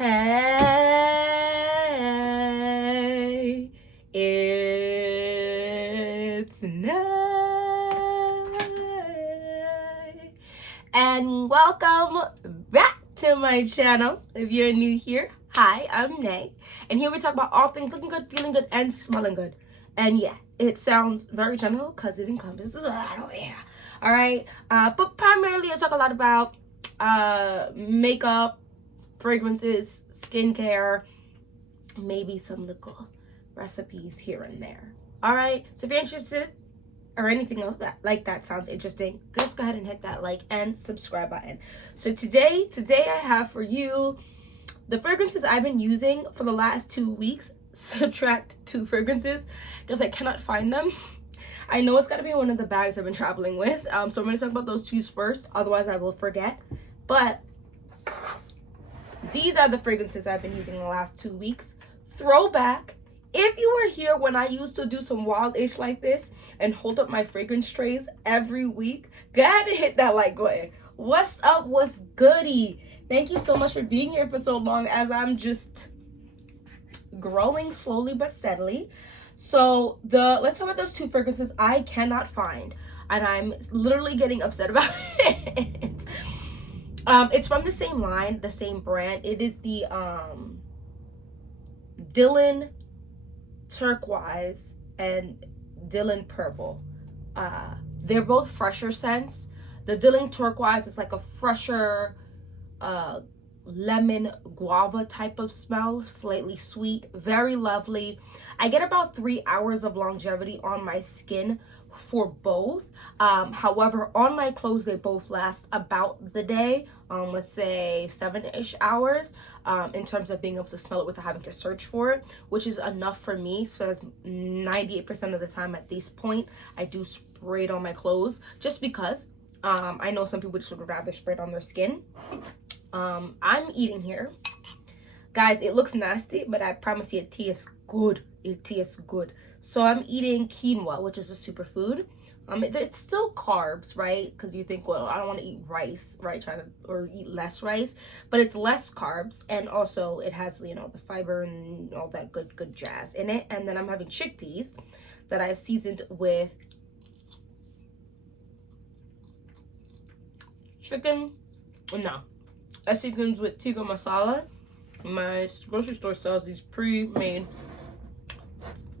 Hey, it's night, and welcome back to my channel. If you're new here, hi, I'm Nay, and here we talk about all things looking good, feeling good, and smelling good. And yeah, it sounds very general because it encompasses a lot of hair. All right, but primarily I talk a lot about makeup, fragrances, skincare, maybe some little recipes here and there. All right, so if you're interested or anything of that like that sounds interesting, just go ahead and hit that like and subscribe button. So today I have for you the fragrances I've been using for the last 2 weeks. Subtract 2 fragrances because I cannot find them. I know it's got to be one of the bags I've been traveling with, so I'm going to talk about those 2 first, otherwise I will forget. But these are the fragrances I've been using in the last 2 weeks. Throwback. If you were here when I used to do some wild-ish like this and hold up my fragrance trays every week, go ahead and hit that like button. What's up? What's goody? Thank you so much for being here for so long as I'm just growing slowly but steadily. So let's talk about those 2 fragrances I cannot find, and I'm literally getting upset about it. It's from the same line, the same brand. It is the Dylan Turquoise and Dylan Purple. They're both fresher scents. The Dylan Turquoise is like a fresher lemon guava type of smell, slightly sweet, very lovely. I get about 3 hours of longevity on my skin for both. However, on my clothes they both last about the day, let's say 7-ish hours, in terms of being able to smell it without having to search for it, which is enough for me. So 98% of the time at this point I do spray it on my clothes, just because I know some people just would rather spray it on their skin. I'm eating here, guys. It looks nasty, but I promise you it tastes good. It tastes good. So I'm eating quinoa, which is a superfood. It's still carbs, right? Because you think, well, I don't want to eat rice, right? Or eat less rice, but it's less carbs, and also it has, you know, the fiber and all that good jazz in it. And then I'm having chickpeas that I seasoned with chicken. No, I seasoned with tikka masala. My grocery store sells these pre-made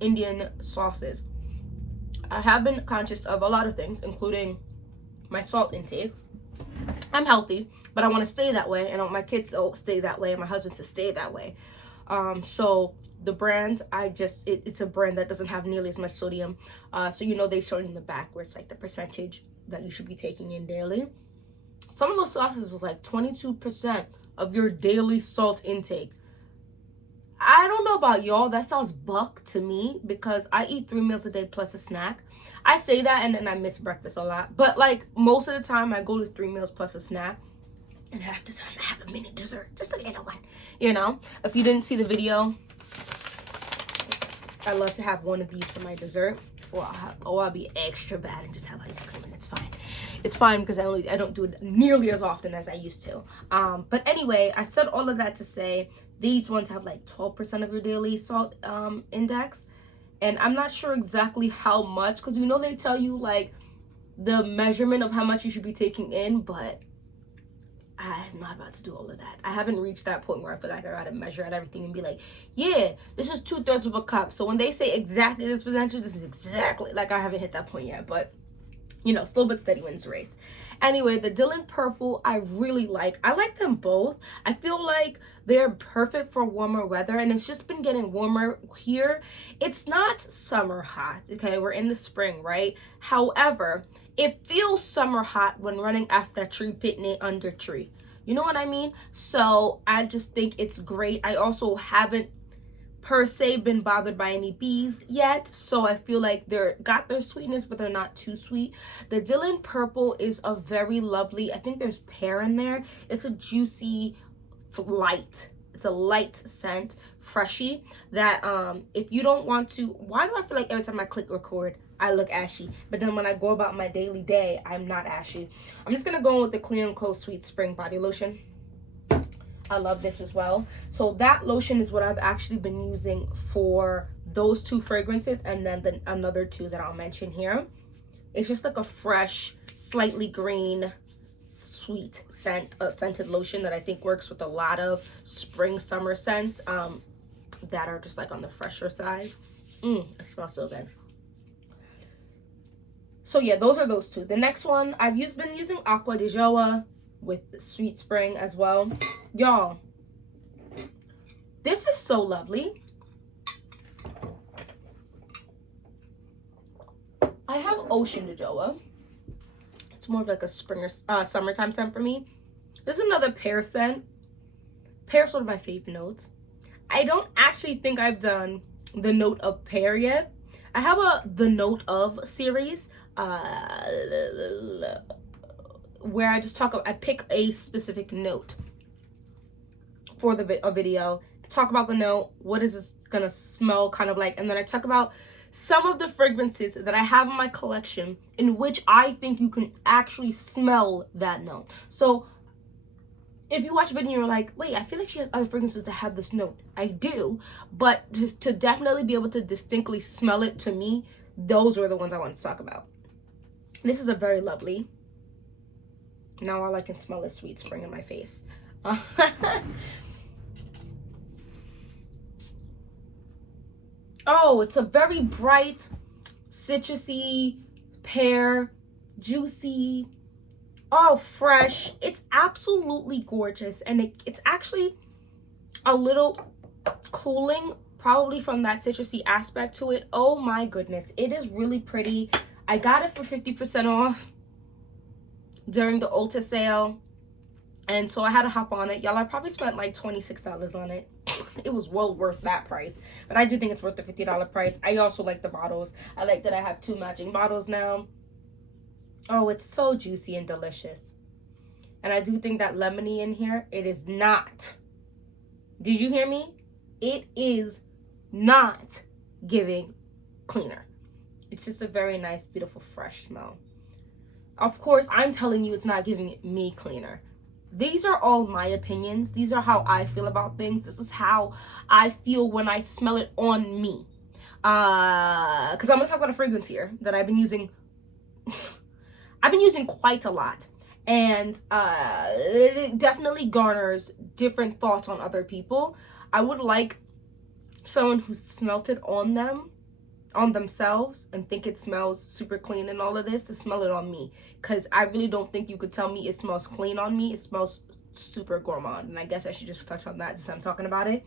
Indian sauces. I have been conscious of a lot of things, including my salt intake. I'm healthy, but I want to stay that way, and I want my kids to stay that way, and my husband to stay that way. So the brand, it's a brand that doesn't have nearly as much sodium. So you know, they show it in the back where it's like the percentage that you should be taking in daily. Some of those sauces was like 22% of your daily salt intake. I don't know about y'all, that sounds buck to me, because I eat 3 meals a day plus a snack. I say that and then I miss breakfast a lot, but like most of the time I go to 3 meals plus a snack, and half the time I have a mini dessert, just a little one. You know, if you didn't see the video, I love to have one of these for my dessert, or I'll be extra bad and just have ice cream, and it's fine. It's fine because I don't do it nearly as often as I used to. But anyway, I said all of that to say these ones have like 12% of your daily salt index, and I'm not sure exactly how much, because you know they tell you like the measurement of how much you should be taking in, but I'm not about to do all of that. I haven't reached that point where I feel like I gotta measure out everything and be like, yeah, this is 2/3 of a cup. So when they say exactly this percentage, this is exactly, like, I haven't hit that point yet, but you know, slow but steady wins the race. Anyway, the Dylan Purple I really like. I like them both. I feel like they're perfect for warmer weather, and it's just been getting warmer here. It's not summer hot, okay? We're in the spring, right? However, it feels summer hot when running after a tree picnic under tree. You know what I mean? So I just think it's great. I also haven't per se been bothered by any bees yet, so I feel like they're got their sweetness, but they're not too sweet. The Dylan Purple is a very lovely, I think there's pear in there. It's a juicy light, it's a light scent, freshy, that if you don't want to, why do I feel like every time I click record I look ashy, but then when I go about my daily day I'm not ashy? I'm just gonna go with the Cleo Co Sweet Spring Body Lotion. I love this as well. So that lotion is what I've actually been using for those two fragrances, and then another two that I'll mention here. It's just like a fresh, slightly green, sweet scented lotion that I think works with a lot of spring, summer scents that are just like on the fresher side. It smells so good. So yeah, those are those two. The next one, I've been using Aqua di Joa with Sweet Spring as well. Y'all, this is so lovely. I have Ocean di Joa. It's more of like a spring or summertime scent for me. This is another pear scent. Pear is one of my favorite notes. I don't actually think I've done the note of pear yet. I have the note of series where I just I pick a specific note for a video, talk about the note, what is this gonna smell kind of like, and then I talk about some of the fragrances that I have in my collection in which I think you can actually smell that note. So if you watch a video and you're like, wait, I feel like she has other fragrances that have this note. I do, but to definitely be able to distinctly smell it, to me, those are the ones I want to talk about. This is a very lovely. Now all I can smell is Sweet Spring in my face. Oh, it's a very bright, citrusy, pear, juicy, oh, fresh. It's absolutely gorgeous, and it's actually a little cooling, probably from that citrusy aspect to it. Oh my goodness, it is really pretty. I got it for 50% off during the Ulta sale, and so I had to hop on it. Y'all, I probably spent like $26 on it. It was well worth that price, but I do think it's worth the $50 price. I also like the bottles. I like that I have two matching bottles now. Oh, it's so juicy and delicious. And I do think that lemony in here, it is not. Did you hear me? It is not giving cleaner. It's just a very nice, beautiful, fresh smell. Of course, I'm telling you it's not giving me cleaner. These are all my opinions. These are how I feel about things. This is how I feel when I smell it on me. Because I'm going to talk about a fragrance here that I've been using. I've been using quite a lot, and it definitely garners different thoughts on other people. I would like someone who smelt it on themselves, and think it smells super clean and all of this, to smell it on me, because I really don't think you could tell me it smells clean on me. It smells super gourmand, and I guess I should just touch on that since I'm talking about it.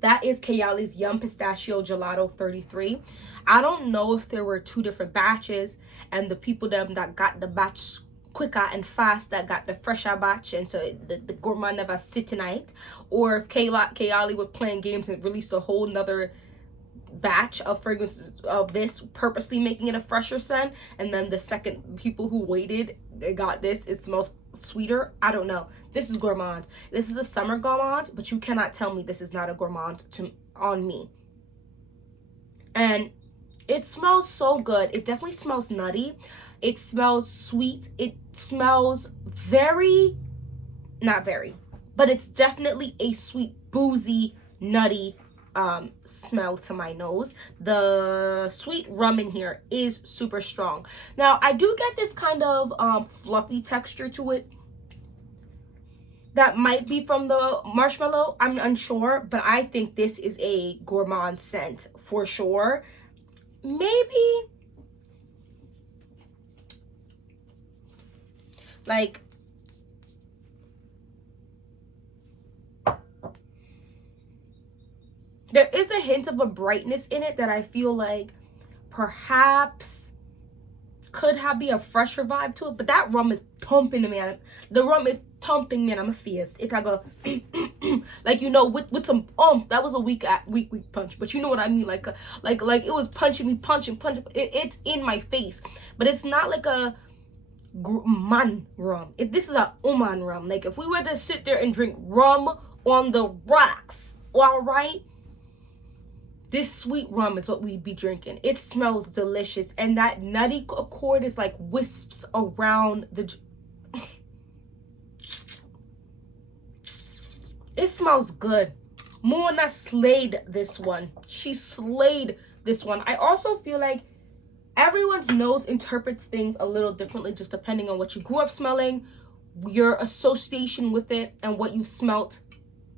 That is Kayali's Yum Pistachio Gelato 33. I don't know if there were two different batches, and the people that got the batch quicker and fast that got the fresher batch, and so the gourmand never sit tonight, or if Kayali was playing games and released a whole nother batch of fragrances of this, purposely making it a fresher scent, and then the second people who waited, they got this, it smells sweeter. I don't know. This is gourmand. This is a summer gourmand, but you cannot tell me this is not a gourmand on me. And it smells so good. It definitely smells nutty. It smells sweet. It smells not very, but it's definitely a sweet, boozy, nutty smell to my nose. The sweet rum in here is super strong. Now I do get this kind of fluffy texture to it that might be from the marshmallow. I'm unsure, but I think this is a gourmand scent for sure. Maybe like there is a hint of a brightness in it that I feel like perhaps could be a fresher vibe to it, but that rum is thumping me. The rum is thumping me, and I'm a fierce. It like a like, you know, with some that was a weak punch, but you know what I mean, like it was punching me, punching. It's in my face, but it's not like a man rum. This is a Oman rum. Like if we were to sit there and drink rum on the rocks, all right. This sweet rum is what we'd be drinking. It smells delicious. And that nutty accord is like wisps around the... It smells good. Mona slayed this one. She slayed this one. I also feel like everyone's nose interprets things a little differently, just depending on what you grew up smelling, your association with it, and what you smelt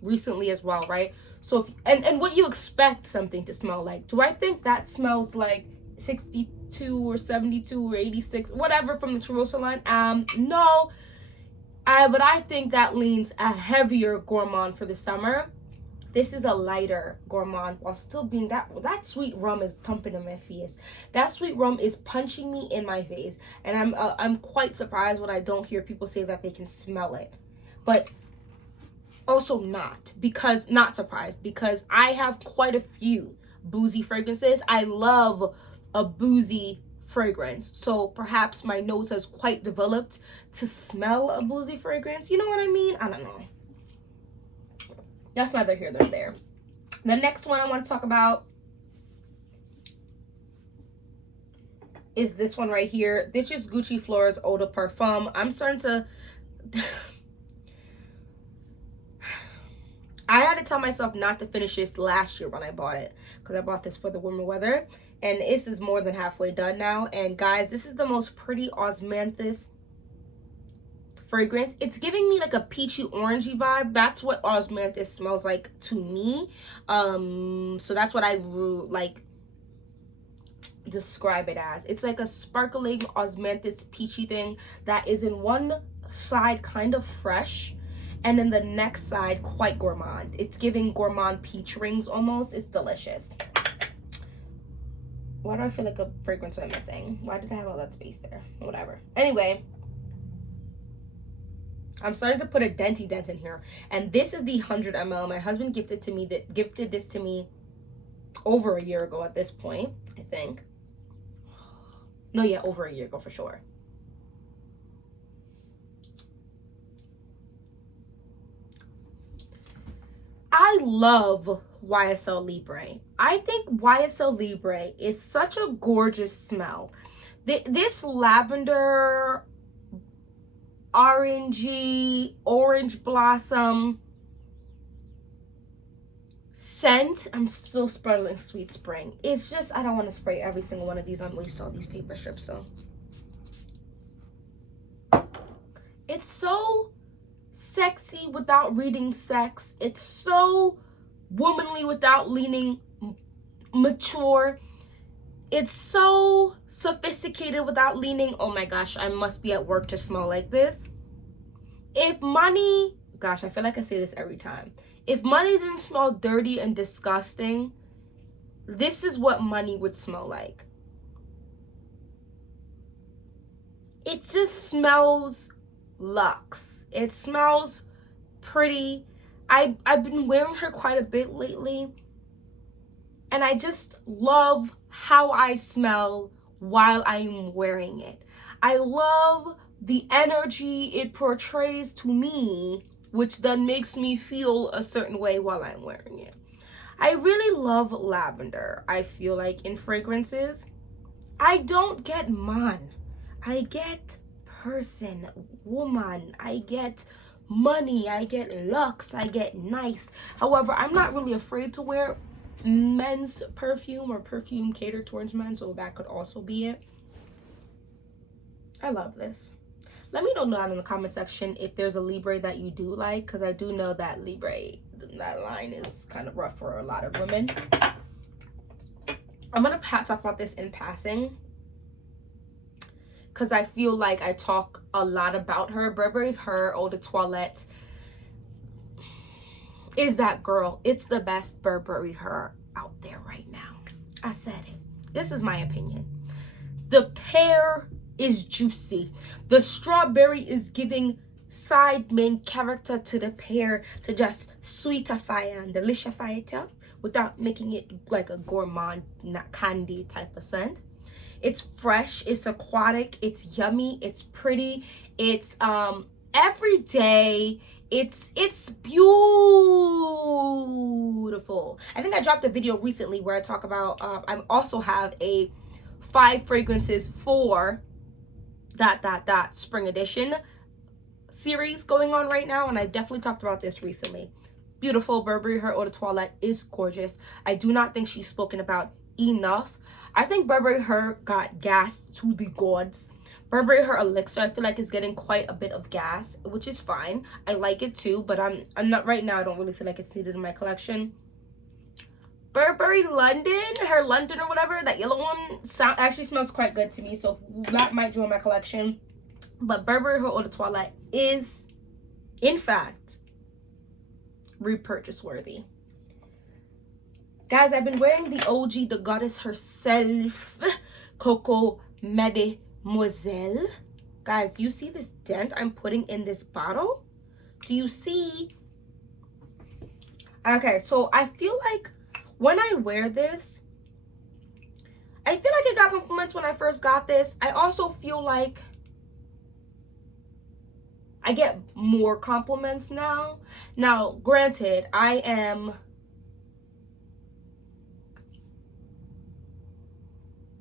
recently as well, right? So if, and what you expect something to smell like. Do I think that smells like 62 or 72 or 86, whatever, from the Cheirosa line? No. But I think that leans a heavier gourmand for the summer. This is a lighter gourmand while still being that sweet rum is pumping in my face. That sweet rum is punching me in my face, and I'm quite surprised when I don't hear people say that they can smell it. But also not surprised, because I have quite a few boozy fragrances. I love a boozy fragrance, so perhaps my nose has quite developed to smell a boozy fragrance. You know what I mean? I don't know. That's neither here nor there. The next one I want to talk about is this one right here. This is Gucci Flora's Eau de Parfum. I'm starting to I had to tell myself not to finish this last year when I bought it, because I bought this for the warmer weather, and this is more than halfway done now. And guys, this is the most pretty osmanthus fragrance. It's giving me like a peachy orangey vibe. That's what osmanthus smells like to me. So that's what I like describe it as. It's like a sparkling osmanthus peachy thing that is in one side kind of fresh, and then the next side quite gourmand. It's giving gourmand peach rings almost. It's delicious. Why do I feel like a fragrance I'm missing? Why did I have all that space there? Whatever. Anyway, I'm starting to put a denty dent in here. And this is the 100 ml. My husband gifted this to me over a year ago at this point, I think. No, yeah, over a year ago for sure. I love YSL Libre. I think YSL Libre is such a gorgeous smell. This lavender, orangey, orange blossom scent. I'm still sprinkling Sweet Spring. It's just, I don't want to spray every single one of these and waste all these paper strips though. It's so sexy without reading sex. It's so womanly without leaning mature. It's so sophisticated without leaning, oh my gosh, I must be at work to smell like this. If money, gosh, I feel like I say this every time. If money didn't smell dirty and disgusting, this is what money would smell like. It just smells luxe. It smells pretty. I've been wearing her quite a bit lately, and I just love how I smell while I'm wearing it. I love the energy it portrays to me, which then makes me feel a certain way while I'm wearing it. I really love lavender. I feel like in fragrances, I don't get man. I get person, woman. I get money. I get luxe. I get nice. However, I'm not really afraid to wear men's perfume or perfume catered towards men, so that could also be it. I love this. Let me know down in the comment section if there's a Libre that you do like, because I do know that Libre, that line is kind of rough for a lot of women. I'm gonna talk about this in passing, because I feel like I talk a lot about her. Burberry Her Eau de Toilette is that girl. It's the best Burberry Her out there right now. I said it. This is my opinion. The pear is juicy. The strawberry is giving side main character to the pear to just sweetify and delicify it up without making it like a gourmand candy type of scent. It's fresh, it's aquatic, it's yummy, it's pretty, it's everyday, it's beautiful. I think I dropped a video recently where I talk about I also have a 5 fragrances for ... spring edition series going on right now, and I definitely talked about this recently. beautiful. Burberry Her Eau de Toilette is gorgeous. I do not think she's spoken about enough. I think Burberry Her got gassed to the gods. Burberry Her Elixir, I feel like is getting quite a bit of gas, which is fine. I like it too, but I'm not right now. I don't really feel like it's needed in my collection. Burberry London, her London or whatever, that yellow one actually smells quite good to me, so that might join my collection. But Burberry Her Eau de Toilette is, in fact, repurchase worthy. Guys, I've been wearing the OG, the goddess herself, Coco Mademoiselle. Guys, do you see this dent I'm putting in this bottle? Do you see? Okay, so I feel like when I wear this, I feel like I got compliments when I first got this. I also feel like I get more compliments now. Now, granted, I am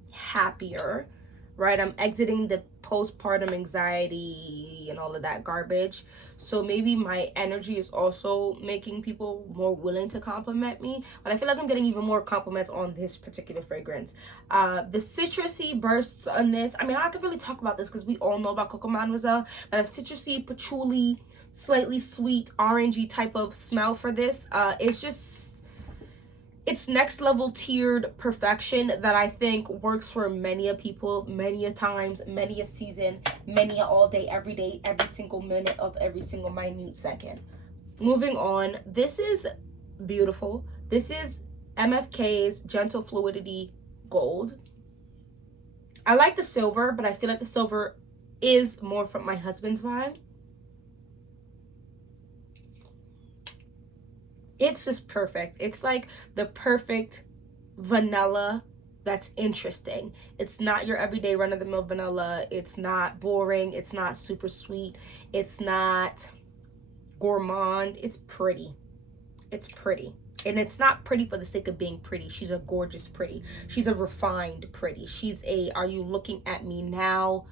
happier, right? I'm exiting the postpartum anxiety and all of that garbage, so maybe my energy is also making people more willing to compliment me. But I feel like I'm getting even more compliments on this particular fragrance. The citrusy bursts on this, I mean, I don't have to really talk about this because we all know about Coco Mademoiselle, but a citrusy, patchouli, slightly sweet, orangey type of smell for this. It's next level tiered perfection that I think works for many a people, many a times, many a season, many a all day, every day, every single minute of every single minute second. Moving on, this is beautiful. This is MFK's Gentle Fluidity Gold. I like the silver, but I feel like the silver is more from my husband's vibe. It's just perfect. It's like the perfect vanilla that's interesting. It's not your everyday run-of-the-mill vanilla. It's not boring. It's not super sweet. It's not gourmand. It's pretty. It's pretty. And it's not pretty for the sake of being pretty. She's a gorgeous pretty. She's a refined pretty. She's a, are you looking at me now,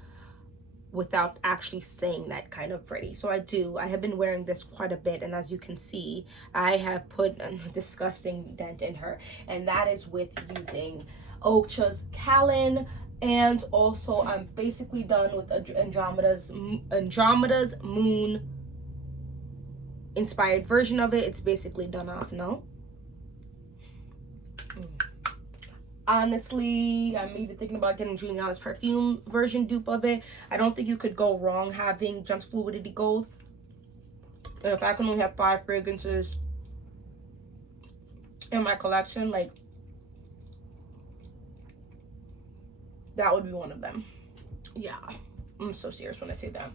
without actually saying that kind of pretty. So I have been wearing this quite a bit, and as you can see, I have put a disgusting dent in her, and that is with using Ocha's Callan, and also I'm basically done with Andromeda's Moon inspired version of it. It's basically done off, no? Honestly, I'm even thinking about getting Giuliana's perfume version dupe of it. I don't think you could go wrong having Gentle Fluidity Gold. And if I can only have 5 fragrances in my collection, like, that would be one of them. Yeah, I'm so serious when I say that.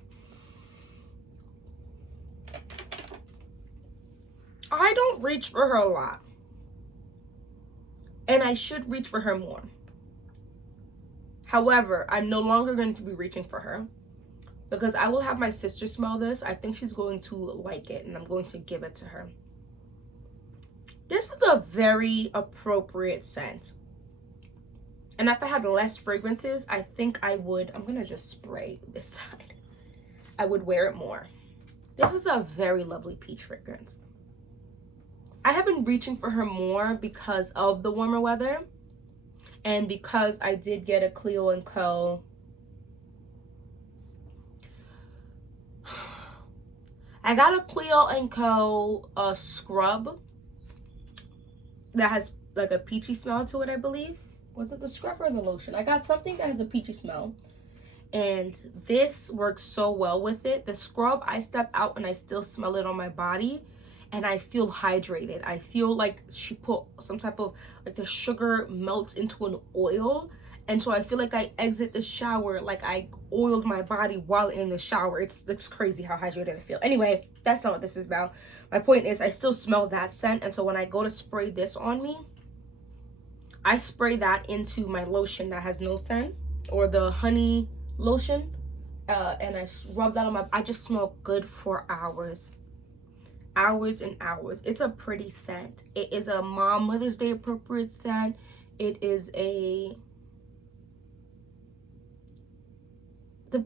I don't reach for her a lot. And I should reach for her more. However, I'm no longer going to be reaching for her, because I will have my sister smell this. I think she's going to like it, and I'm going to give it to her. This is a very appropriate scent. And if I had less fragrances, I think I would, I'm going to just spray this side. I would wear it more. This is a very lovely peach fragrance. I have been reaching for her more because of the warmer weather, and because I did get a Cleo Co. I got a Cleo Co. Scrub that has like a peachy smell to it, I believe. Was it the scrub or the lotion? I got something that has a peachy smell, and this works so well with it. The scrub, I step out and I still smell it on my body, and I feel hydrated. I feel like she put some type of, like, the sugar melts into an oil, and so I feel like I exit the shower like I oiled my body while in the shower. It's crazy how hydrated I feel. Anyway, that's not what this is about. My point is, I still smell that scent, and so when I go to spray this on me, I spray that into my lotion that has no scent, or the honey lotion, and I rub that on my, I just smell good for hours. Hours and hours. It's a pretty scent. It is a Mother's Day appropriate scent. It is the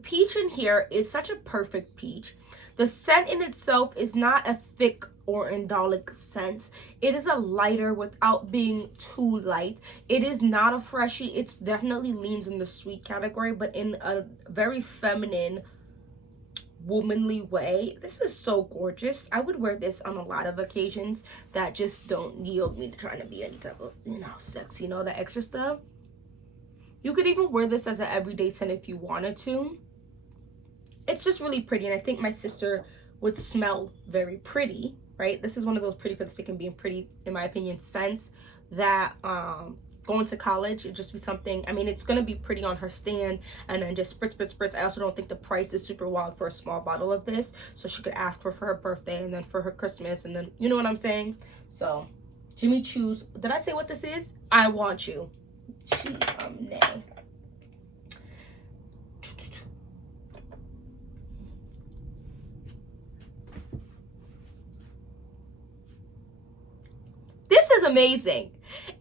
peach in here is such a perfect peach. The scent in itself is not a thick or indolic scent. It is a lighter without being too light. It is not a freshie. It's definitely leans in the sweet category, but in a very feminine, womanly way. This is so gorgeous. I would wear this on a lot of occasions that just don't yield me to trying to be any type of, you know, sex, you know, the extra stuff. You could even wear this as an everyday scent if you wanted to. It's just really pretty, and I think my sister would smell very pretty, right? This is one of those pretty for the sake of being pretty, in my opinion, scents that going to college, it'd just be something. I mean, it's gonna be pretty on her stand, and then just spritz. I also don't think the price is super wild for a small bottle of this, so she could ask for her birthday and then for her Christmas, and then, you know what I'm saying? So Jimmy Choo's, did I say what this is? I Want You. She's nay. This is amazing.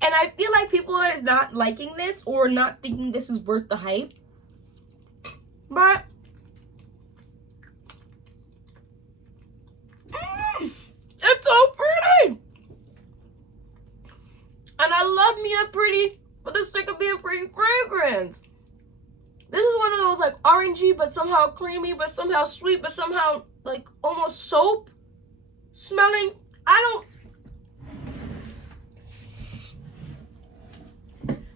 And I feel like people are not liking this or not thinking this is worth the hype. But it's so pretty. And I love me a pretty, for the sake of being pretty, fragrance. This is one of those like orangey, but somehow creamy, but somehow sweet, but somehow like almost soap smelling.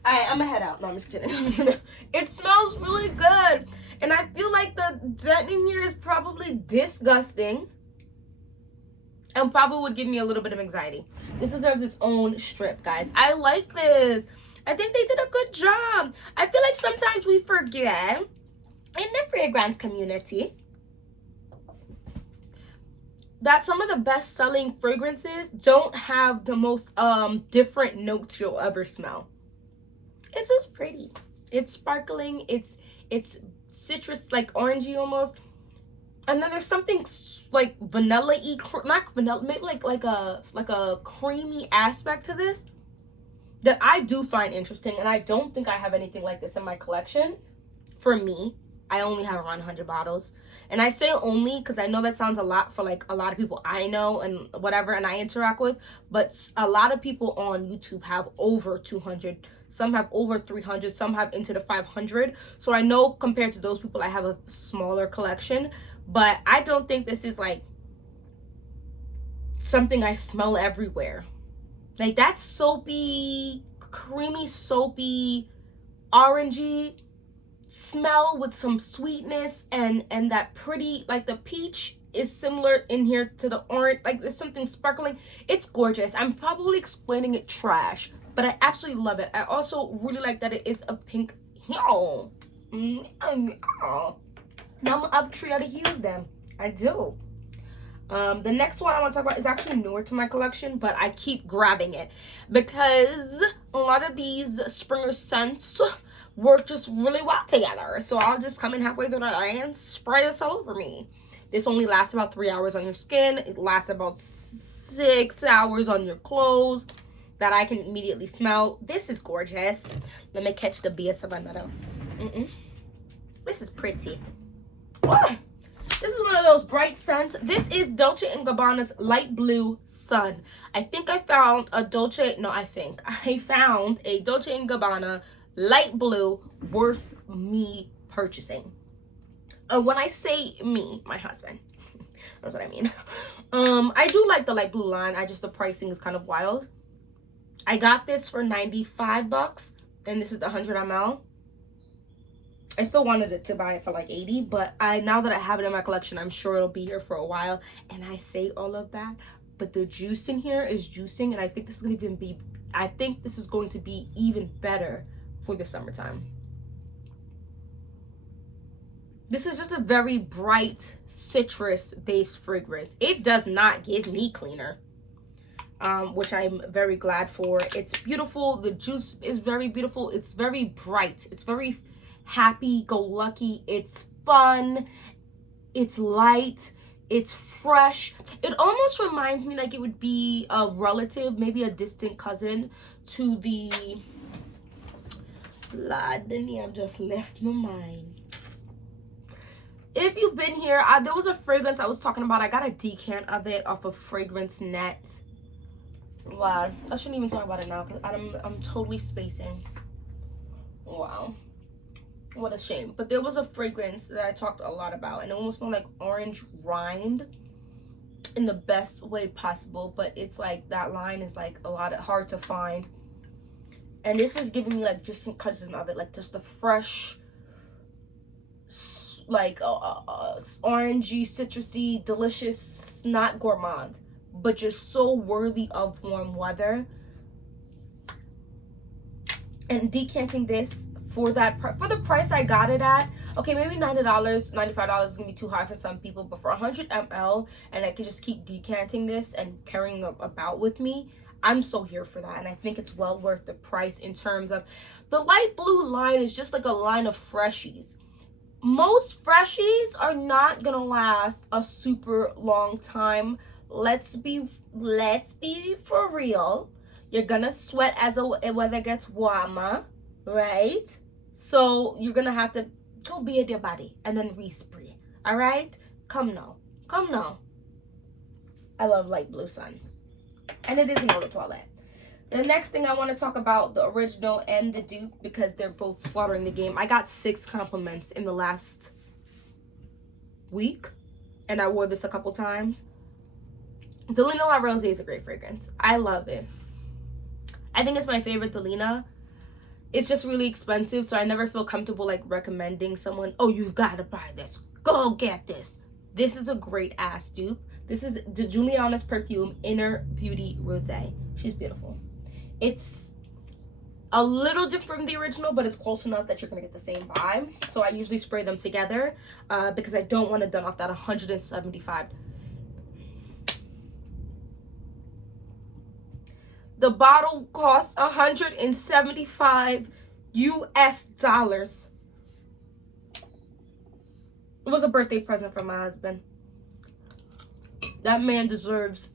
I'm gonna head out. No, I'm just kidding. It smells really good. And I feel like the dent in here is probably disgusting. And probably would give me a little bit of anxiety. This deserves its own strip, guys. I like this. I think they did a good job. I feel like sometimes we forget in the fragrance community that some of the best-selling fragrances don't have the most different notes you'll ever smell. It's just pretty. It's sparkling. It's citrus, like orangey almost. And then there's something like vanilla-y, not vanilla, maybe like a creamy aspect to this that I do find interesting. And I don't think I have anything like this in my collection. For me, I only have around 100 bottles. And I say only because I know that sounds a lot for like a lot of people I know and whatever and I interact with. But a lot of people on YouTube have over 200. Some have over 300. Some have into the 500. So I know compared to those people, I have a smaller collection. But I don't think this is like something I smell everywhere. Like that soapy, creamy, soapy, orangey smell with some sweetness and that pretty, like the peach is similar in here to the orange. Like there's something sparkling. It's gorgeous. I'm probably explaining it trash, but I absolutely love it. I also really like that it is a pink heel. Now I'm up tree to use them. I do. The next one I want to talk about is actually newer to my collection, but I keep grabbing it because a lot of these Springer scents work just really well together. So I'll just come in halfway through the day and spray this all over me. This only lasts about 3 hours on your skin. It lasts about 6 hours on your clothes that I can immediately smell. This is gorgeous. Let me catch the BS of another. This is pretty. Oh, this is one of those bright scents. This is Dolce & Gabbana's Light Blue Sun. I found a Dolce & Gabbana light blue worth me purchasing. When I say me, my husband, that's what I mean. I do like the light blue line. The pricing is kind of wild. I got this for $95, and this is the 100 ml. I still wanted it to buy it for like 80, but now that I have it in my collection, I'm sure it'll be here for a while. And I say all of that, but the juice in here is juicing, and I think this is going to be even better for the summertime. This is just a very bright citrus-based fragrance. It does not give me cleaner, which I'm very glad for. It's beautiful. The juice is very beautiful. It's very bright. It's very happy-go-lucky. It's fun. It's light. It's fresh. It almost reminds me like it would be a relative, maybe a distant cousin to the... Lord, I've just left my mind. If you've been here, there was a fragrance I was talking about. I got a decant of it off of Fragrance Net. Wow, I shouldn't even talk about it now because I'm totally spacing. Wow, what a shame. But there was a fragrance that I talked a lot about, and it almost smelled like orange rind in the best way possible. But it's like that line is like a lot hard to find, and this is giving me like just some cousins of it, like just the fresh, like orangey, citrusy, delicious, not gourmand, but just so worthy of warm weather. And decanting this for the price I got it at, okay, maybe $90, $95 is gonna be too high for some people, but for 100 ml, and I can just keep decanting this and carrying about with me, I'm so here for that. And I think it's well worth the price. In terms of the light blue line is just like a line of freshies. Most freshies are not gonna last a super long time. Let's be for real. You're gonna sweat as the weather gets warmer, right? So you're gonna have to go bathe your body and then respray. All right? Come now. I love light blue sun, and it is in the toilet. The next thing I want to talk about, the original and the dupe, because they're both slaughtering the game. I got 6 compliments in the last week, and I wore this a couple times. Delina La Rose is a great fragrance. I love it. I think it's my favorite Delina. It's just really expensive, so I never feel comfortable like recommending someone, oh, you've got to buy this. Go get this. This is a great ass dupe. This is the Juliana's Perfume Inner Beauty Rosé. She's beautiful. It's a little different from the original, but it's close enough that you're going to get the same vibe. So I usually spray them together because I don't want to done off that $175. The bottle costs $175 US. It was a birthday present from my husband. That man deserves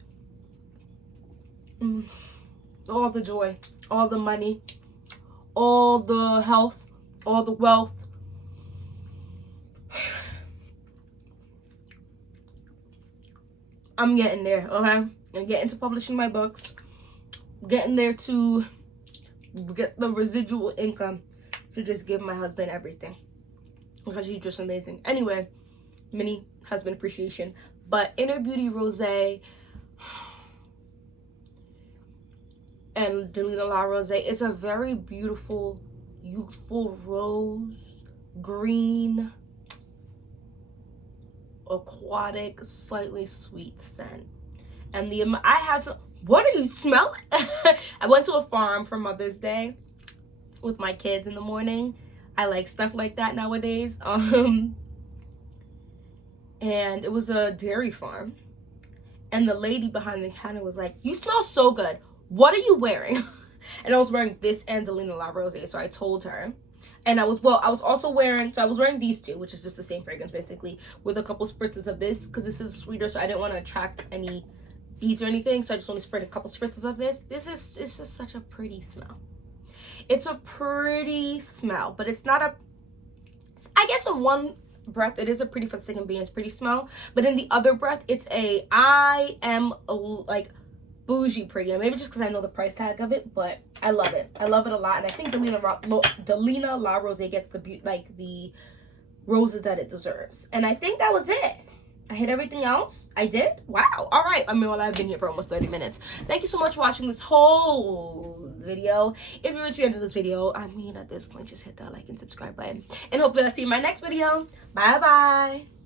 all the joy, all the money, all the health, all the wealth. I'm getting there, okay? I'm getting to publishing my books. Getting there to get the residual income to just give my husband everything, because he's just amazing. Anyway, mini husband appreciation. But Inner Beauty Rosé and Delina La Rosé is a very beautiful, youthful rose, green, aquatic, slightly sweet scent. And I had to, what do you smell? I went to a farm for Mother's Day with my kids in the morning. I like stuff like that nowadays. And it was a dairy farm. And the lady behind the counter was like, you smell so good. What are you wearing? And I was wearing this and Delina La Rosé. So I told her. And I was also wearing, so I was wearing these two, which is just the same fragrance basically, with a couple spritzes of this, because this is sweeter, so I didn't want to attract any beads or anything, so I just only sprayed a couple spritzes of this. It's just such a pretty smell. It's a pretty smell, but it's not I guess in one breath it is a pretty, for the second being, it's pretty smell, but in the other breath it's I am like bougie pretty, and maybe just because I know the price tag of it, but I love it. I love it a lot, and I think Delina La Rosé gets the roses that it deserves. And I think that was it. I hit everything else. I did? Wow. All right. I mean, well, I've been here for almost 30 minutes. Thank you so much for watching this whole video. If you reached the end of this video, I mean, at this point, just hit that like and subscribe button. And hopefully I'll see you in my next video. Bye-bye.